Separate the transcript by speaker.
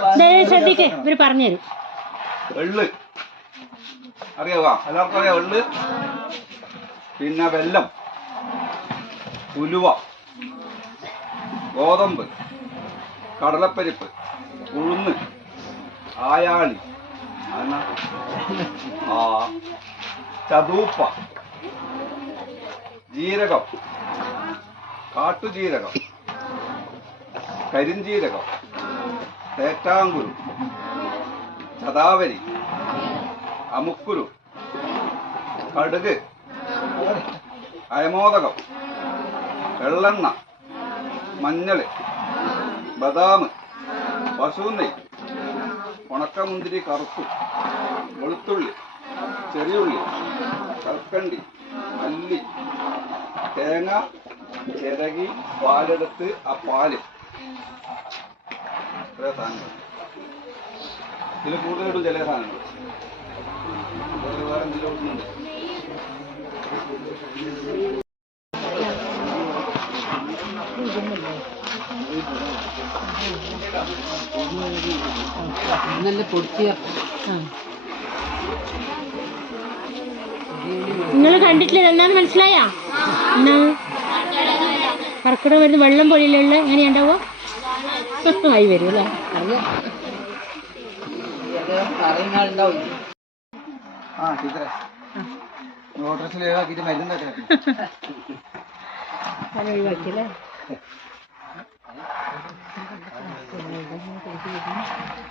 Speaker 1: പത്ത്
Speaker 2: ശ്രദ്ധിക്ക് ഇവർ പറഞ്ഞുതരും.
Speaker 1: എള്ള്. അറിയാവാ? എല്ലാവർക്കും അറിയാം എള്ള്? പിന്നെ വെല്ലം. ഉലുവ. ഗോതമ്പ്. കടലപ്പരിപ്പ്. ഉഴുന്ന്. ആയാളി. അതെന്നാ? ആ ചതൂപ്പ. ജീരകം കാട്ടുജീരകം. കരിഞ്ജീരകം തേറ്റാങ്കുരു. ചതാവരി. അമുക്കുരു. കടുക്. അയമോദകം. വെള്ളെണ്ണ. മഞ്ഞൾ ബദാം. പശുനെയ് ഉണക്കമുന്തിരി കറുപ്പ് വെളുത്തുള്ളി ചെറിയുള്ളി കൽക്കണ്ടി മല്ലി തേങ്ങ ചിരകി പാലെടുത്ത് ആ പാൽ. ഇത്രേ സാധനങ്ങൾ. ഇതിൽ കൂടുതലിടും ചില സാധനങ്ങൾ. വേറെ എന്തെങ്കിലും ഇടുന്നുണ്ട്
Speaker 3: ഇന്നലെ പൊടിച്ച
Speaker 2: നിങ്ങൾ കണ്ടിട്ടില്ല എന്താന്ന് മനസ്സിലായാ? എന്നാ? കർക്കിടം വരുന്ന വെള്ളം പൊഴിയിലുള്ള എങ്ങനെയാ ഉണ്ടാവുക ആയി വരും അല്ലേ?
Speaker 3: പറയുന്ന ആളുണ്ടാവും
Speaker 1: ആ ടീച്ചറെ. ഓട്ടോസിൽ ഒഴിവാക്കിയിട്ട് ഒഴിവാക്കിയല്ലേ?
Speaker 2: あり。